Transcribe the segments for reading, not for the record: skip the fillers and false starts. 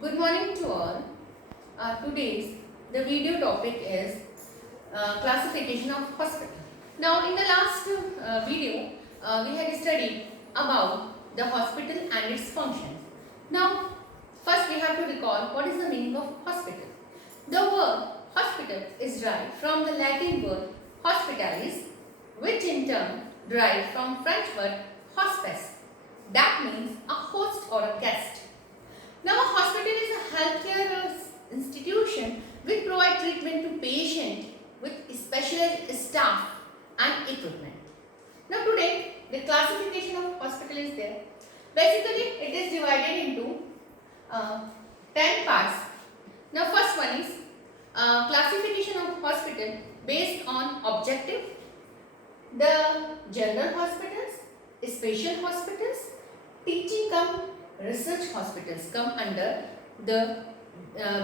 Good morning to all. Today's the video topic is classification of hospital. Now in the last video we had studied about the hospital and its functions. Now first we have to recall what is the meaning of hospital. The word hospital is derived from the Latin word hospitalis, which in turn derived from French word hospice. That means a host or a guest. Now, a hospital is a healthcare institution which provides treatment to patients with specialized staff and equipment. Now, today the classification of hospital is there. Basically, it is divided into 10 parts. Now, first one is classification of hospital based on objective. The general hospitals, special hospitals, teaching come research hospitals come under the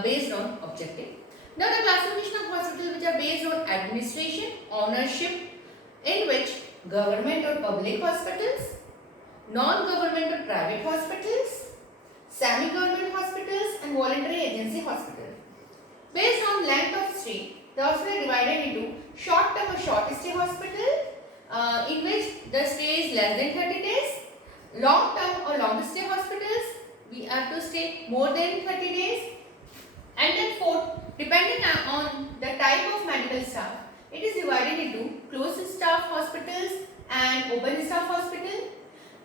based on objective. Now the classification of hospitals which are based on administration, ownership, in which government or public hospitals, non-government or private hospitals, semi-government hospitals and voluntary agency hospitals. Based on length of stay, the hospital are divided into short-term or short-stay hospital in which the stay is less than 30 days. Long-term or long-stay hospitals, we have to stay more than 30 days. And then fourth, depending on the type of medical staff, it is divided into closed staff hospitals and open staff hospital.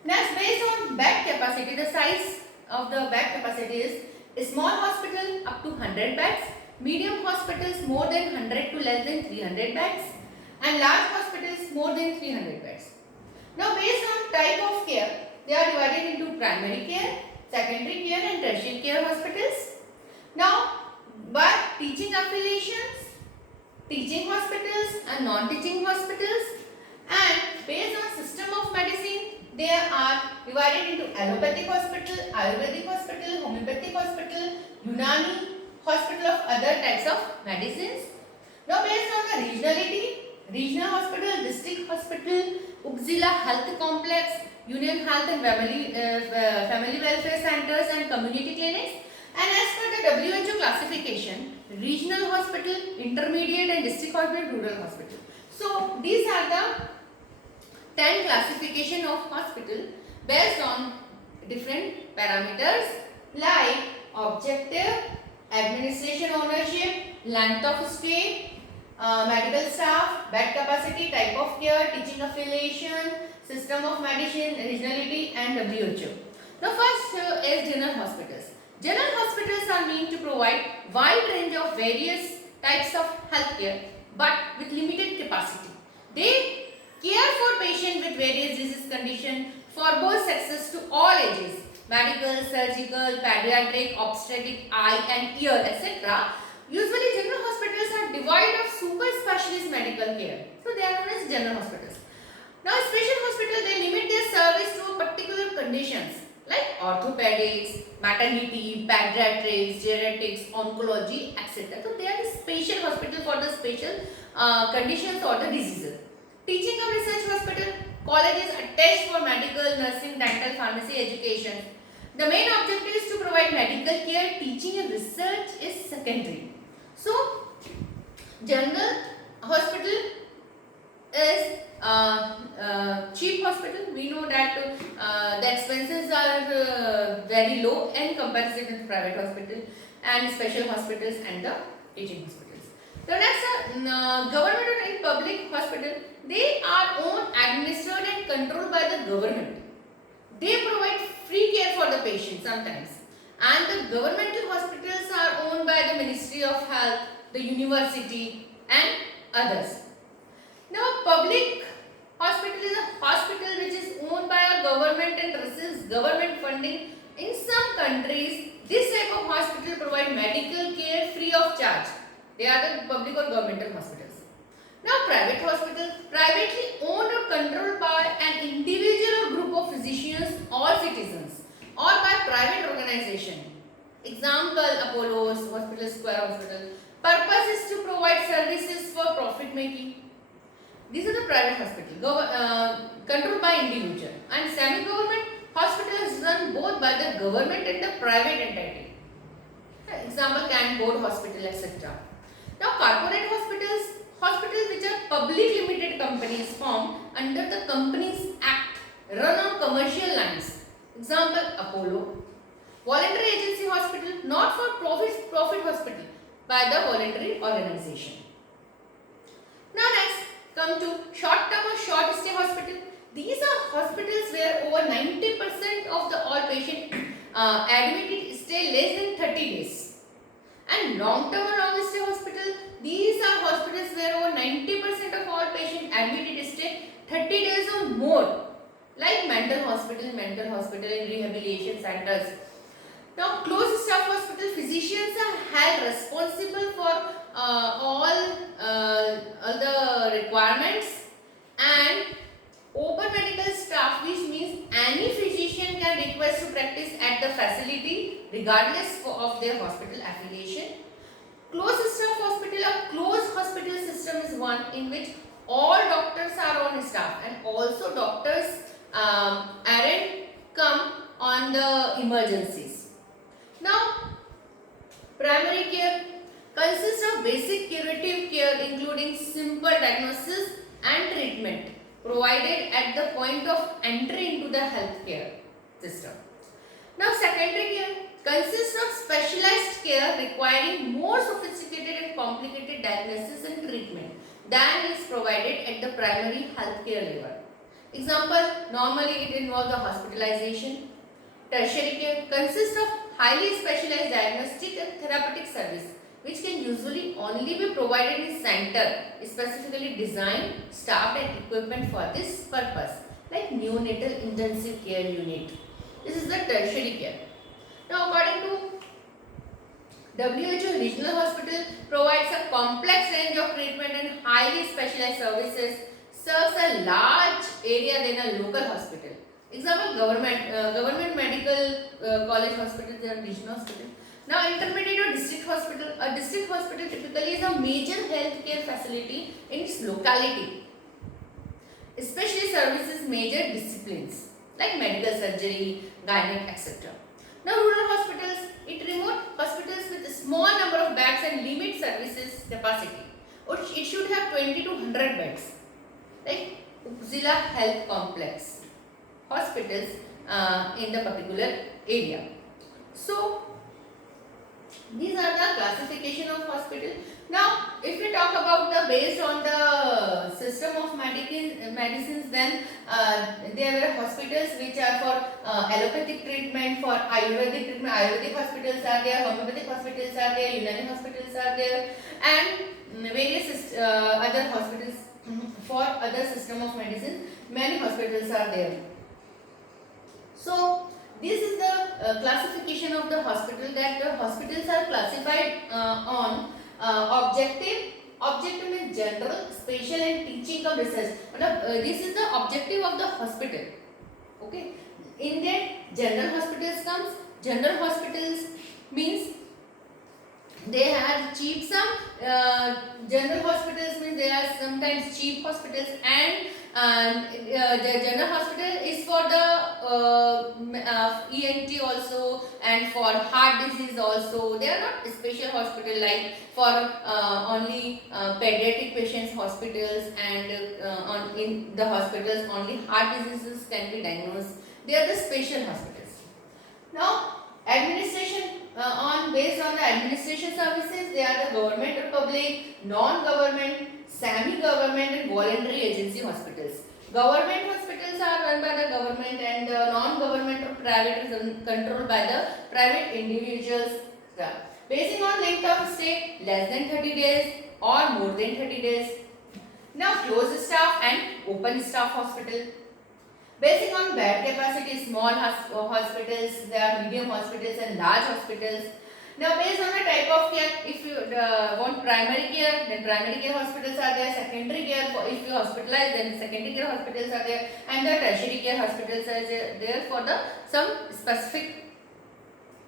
Next, based on bed capacity, the size of the bed capacity is a small hospital up to 100 beds, medium hospitals more than 100 to less than 300 beds, and large hospitals more than 300 beds. Now, based on type of care, they are divided into primary care, secondary care and tertiary care hospitals. Now, by teaching affiliations, teaching hospitals and non-teaching hospitals, and based on system of medicine, they are divided into allopathic hospital, Ayurvedic hospital, homeopathic hospital, Unani hospital of other types of medicines. Now, based on the regionality, regional hospital, district hospital, Upzilla Health Complex, Union Health and Family Welfare Centers and Community Clinics. And as per the WHO classification, regional hospital, intermediate and district hospital, rural hospital. So these are the 10 classification of hospital based on different parameters like objective, administration ownership, length of stay, medical staff, bed capacity, type of care, teaching affiliation, system of medicine, regionality and WHO. Now first is general hospitals. General hospitals are meant to provide wide range of various types of healthcare but with limited capacity. They care for patients with various disease conditions for both sexes to all ages, medical, surgical, pediatric, obstetric, eye and ear, etc. Usually general hospitals are devoid of super specialist medical care. So they are known as general hospitals. Now special hospitals, they limit their service to particular conditions like orthopedics, maternity, pediatrics, geriatrics, oncology, etc. So they are the special hospital for the special conditions or the diseases. Teaching and research hospital, colleges attached for medical, nursing, dental, pharmacy, education. The main objective is to provide medical care, teaching and research is secondary. So, general hospital is cheap hospital. We know that the expenses are very low in comparison with private hospital and special hospitals and the teaching hospitals. The next government and public hospital, they are owned, administered and controlled by the government. They provide free care for the patient sometimes, and the governmental hospitals are owned by the Ministry of Health, the university and others. Now public hospital is a hospital which is owned by a government and receives government funding. In some countries, this type of hospital provide medical care free of charge. They are the public or governmental hospitals. Now private hospitals, privately owned or controlled by an individual or group of physicians or citizens or by private organization. Example, Apollo's Hospital Square Hospital. Purpose is to provide services for profit making. These are the private hospital, controlled by individual, and semi-government hospital is run both by the government and the private entity. Example, Can Board Hospital, etc. Now, corporate hospitals, hospitals which are public limited companies formed under the Companies Act, run on commercial lines. Example, Apollo. Voluntary agency hospital, not for profit hospital by the voluntary organization. Now next, come to short term or short stay hospital. These are hospitals where over 90% of the all patient admitted stay less than 30 days. And long term or long stay hospital, these are hospitals where over 90% of all patient admitted stay 30 days or more, like mental hospital and rehabilitation centers. Now, closed staff hospital, physicians are held responsible for all the requirements, and open medical staff, which means any physician can request to practice at the facility regardless of their hospital affiliation. Closed staff hospital, a closed hospital system is one in which all doctors are on staff, and also doctors aren't come on the emergencies. Now, primary care consists of basic curative care including simple diagnosis and treatment provided at the point of entry into the healthcare system. Now, secondary care consists of specialized care requiring more sophisticated and complicated diagnosis and treatment than is provided at the primary healthcare level. Example, normally it involves the hospitalization. Tertiary care consists of highly specialized diagnostic and therapeutic service which can usually only be provided in center specifically designed, staffed and equipment for this purpose, like neonatal intensive care unit. This is the tertiary care. Now, according to WHO, regional hospital provides a complex range of treatment and highly specialized services, serves a large area than a local hospital. Example, government medical college hospital, they are regional hospital. Now, intermediate or district hospital. A district hospital typically is a major healthcare facility in its locality, especially services major disciplines like medical surgery, gynec, etc. Now, rural hospitals, it remote hospitals with a small number of beds and limit services capacity. It should have 20 to 100 beds, like Upzila Health Complex hospitals in the particular area. So, these are the classification of hospital. Now, if we talk about the based on the system of medicines, then there were hospitals which are for allopathic treatment, for Ayurvedic treatment. Ayurvedic hospitals are there, homeopathic hospitals are there, Unani hospitals are there, and various other hospitals for other system of medicine. Many hospitals are there. So, this is the classification of the hospital, that the hospitals are classified on objective means general, special and teaching cum research. This is the objective of the hospital. Okay. In that general hospitals comes, general hospitals means they have cheap general hospitals means they are sometimes cheap hospitals, and the general hospital is for the ENT also and for heart disease also. They are not special hospital like for only pediatric patients hospitals, and in the hospitals only heart diseases can be diagnosed. They are the special hospitals. Now, administration based on the administration services, they are the government or public, non-government, semi-government and voluntary agency hospitals. Government hospitals are run by the government, and non-government or private is controlled by the private individuals. Basing on length of stay, less than 30 days or more than 30 days. Now, closed staff and open staff hospital. Basing on bed capacity, small hospitals, there are medium hospitals and large hospitals. Now, based on the type of care, if you want primary care, then primary care hospitals are there. Secondary care, if you hospitalize, then secondary care hospitals are there, and the tertiary care hospitals are there for some specific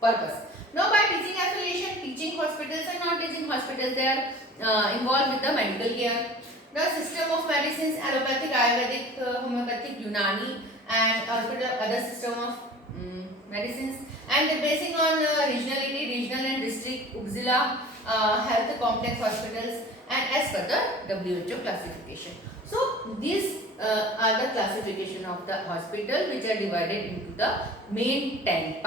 purpose. Now, by teaching affiliation, teaching hospitals and non-teaching hospitals, they are involved with the medical care. Now, system of medicines, allopathic, Ayurvedic, homeopathic, Unani, and other system of medicines. And basing on regionality, regional and district district, Uppsala health complex hospitals, and as per the WHO classification. So these are the classification of the hospital, which are divided into the main 10 parts.